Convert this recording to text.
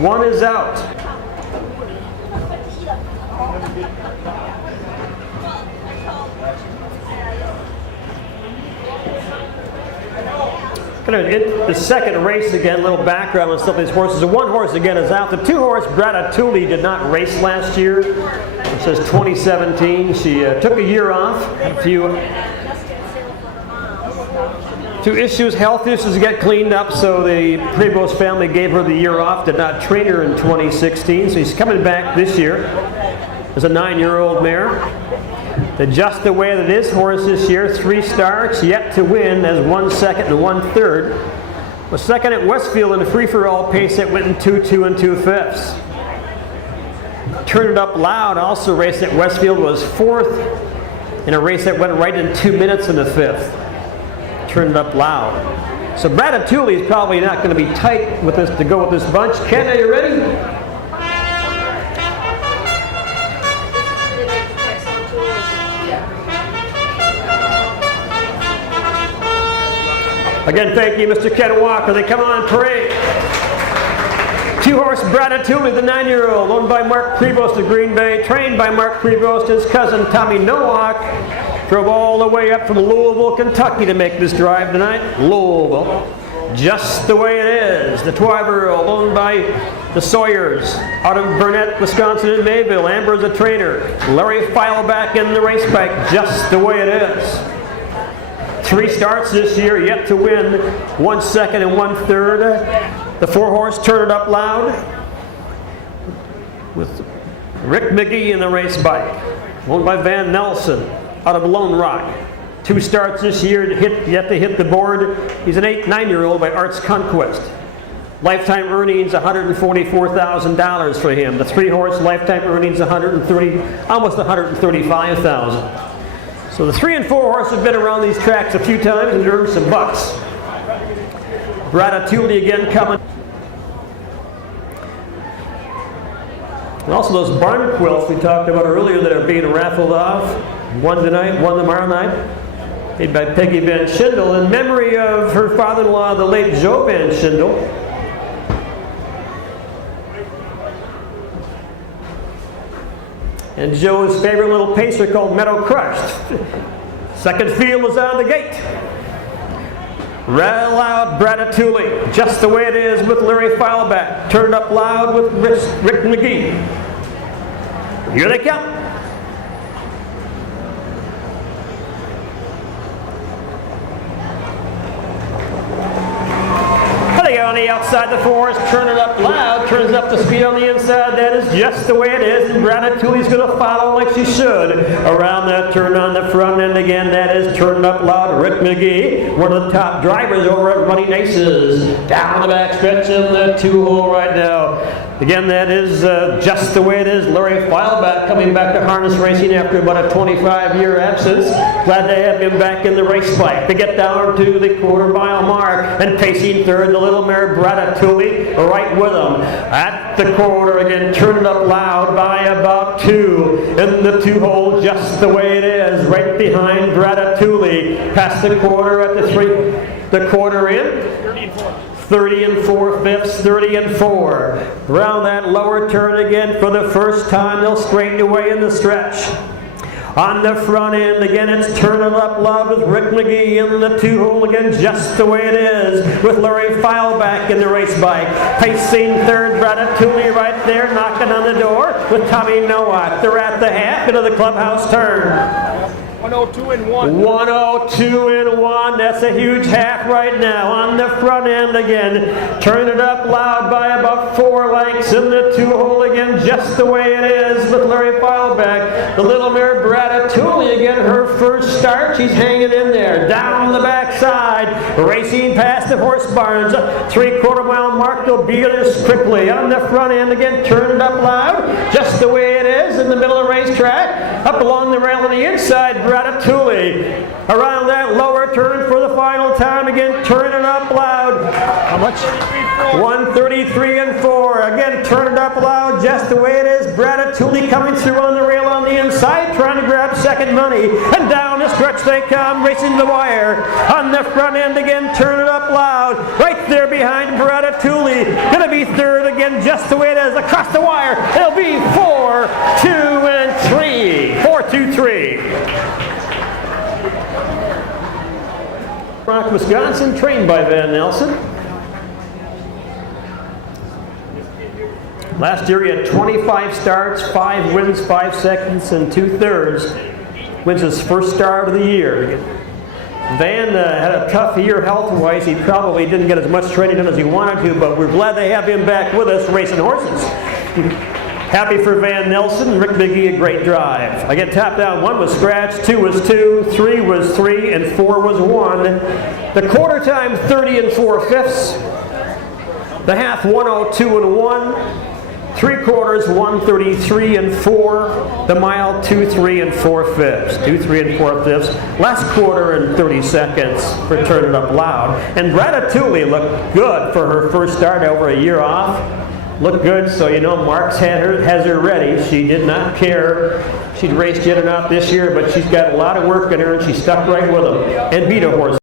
1 is out. Going to hit the second race again, a little background on some of these horses. The 1 horse again is out. The 2 horse, BRATATOUILLE, did not race last year. It says 2017. She took a year off, had a few issues, health issues to get cleaned up, so the Prevost family gave her the year off, did not train her in 2016. So she's coming back this year as a 9-year-old mare. Just the way that it is horse this year, 3 starts, yet to win as 1 second and 1 third. Was second at Westfield in the free-for-all pace that went in 2-2 and 2/5. Turned It Up Loud, also raced at Westfield, was 4th in a race that went right in 2 minutes in the 5th. Turned It Up Loud. So BRATATOUILLE is probably not going to be tight with this to go with this bunch. Ken, are you ready? Again, thank you, Mr. Ken Walker. They come on parade. 2 horse BRATATOUILLE, the 9-year-old, owned by Mark Prevost of Green Bay, trained by Mark Prevost, his cousin Tommy Noack. Drove all the way up from Louisville, Kentucky to make this drive tonight. Louisville. Just the way it is. The 12-year-old, owned by the Sawyers, out of Burnett, Wisconsin and Mayville. Amber's a trainer. LFeilbach in the race bike. Just the way it is. 3 starts this year, yet to win 1 second and 1 third. The 4 horse, Turn It Up Loud, with RMagee in the race bike, owned by Van Nelson, out of Lone Rock. 2 starts this year, yet to hit the board. He's an 9-year-old by Arts Conquest. Lifetime earnings $144,000 for him. The 3 horse lifetime earnings almost $135,000. So the 3 and 4 horse have been around these tracks a few times and earned some bucks. BRATATOUILLE again coming. And also those barn quilts we talked about earlier that are being raffled off. 1 tonight, 1 tomorrow night. Made by Peggy Van Schindel in memory of her father-in-law, the late Joe Van Schindel. And Joe's favorite little pacer called Meadow Crushed. Second field is on the gate. Rattle Loud BRATATOUILLE, just the way it is with LFeilbach. Turn It Up Loud with RMagee. Here they come. On the outside, the 4 horse, Turn It Up Loud, turns up the speed on the inside. That is just the way it is, and BRATATOUILLE's going to follow like she should. Around that turn on the front end again, that is Turn It Up Loud, RMagee, one of the top drivers over at Running Aces. Down the back stretch in the 2-hole right now. Again, that is just the way it is. LFeilbach coming back to harness racing after about a 25-year absence. Glad to have him back in the race bike. To get down to the quarter-mile mark and pacing third, the little mare BRATATOUILLE right with him. At the quarter again, Turn It Up Loud by about 2 in the 2-hole, just the way it is. Right behind BRATATOUILLE. Past the quarter at the 3, the quarter in. 30 and 4/5, 30 and 4. Around that lower turn again for the first time, they'll straighten away in the stretch. On the front end again, it's Turn It Up Loud with RMagee in the 2-hole again, just the way it is, with LFeilbach in the race bike. Pacing third, BRATATOUILLE right there, knocking on the door with Tommy Noack. They're at the half into the clubhouse turn. 102 and 1. 102 and 1. That's a huge half right now. On the front end again. Turn It Up Loud by about 4 lengths in the 2-hole again, just the way it is with LFeilbach. The little mare BRATATOUILLE again, her first start. She's hanging in there. Down the backside. Racing past the horse barns. 3/4 mile mark. They'll be there quickly. On the front end again. Turn It Up Loud. Just the way it is in the middle of the racetrack. Up along the rail on the inside. BRATATOUILLE around that lower turn for the final time. Again, turn it up loud. How much? 133 and 4. Again, turn it up loud just the way it is. BRATATOUILLE coming through on the rail on the inside, trying to grab second money. And down the stretch they come, racing the wire. On the front end again, turn it up loud. Right there behind BRATATOUILLE. Going to be third again, just the way it is. Across the wire, it'll be 4, 2, and 3. 4, 2, 3. Rock, Wisconsin, trained by Van Nelson. Last year he had 25 starts, 5 wins, 5 seconds, and 2/3. Wins his first start of the year. Van had a tough year health-wise. He probably didn't get as much training done as he wanted to, but we're glad they have him back with us racing horses. Happy for Van Nelson. Rick McGee, a great drive. I get tapped down. 1 was scratch, 2 was 2, 3 was 3, and 4 was 1. The quarter time, 30 and 4/5. The half, 102 and 1. 3/4, 133 and 4. The mile, 2, 3 and 4/5. 2, 3 and 4/5. Last quarter and 30 seconds for Turn It Up Loud. And BRATATOUILLE looked good for her first start over a year off. Looked good, so you know Marks has her ready. She did not care. She'd raced yet or not this year, but she's got a lot of work in her, and she stuck right with them and beat a horse.